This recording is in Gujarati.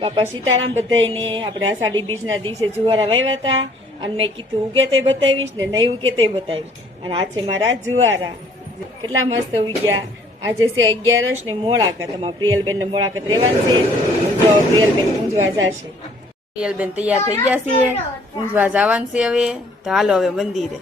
બાપા સીતારામ બધાને આપણે આષાઢી બીજના દિવસે જુવારા વાવ્યા હતા અને મેં કીધું ઉગે તોય બતાવીશ ને નહીં ઉગે તોય બતાવીશ. અને આ છે મારા જુવારા, કેટલા મસ્ત ઉગ્યા. આજે છે 11 ને મોળાકત. તમારા પ્રિયલબેન ને મોળાકત રહેવાનું છે. તો પ્રિયલબેન પૂંજવા જશે. પ્રિયલબેન તૈયાર થઈ ગયા છે, પૂંજવા જવાનું છે હવે. તો હાલો હવે મંદિરે.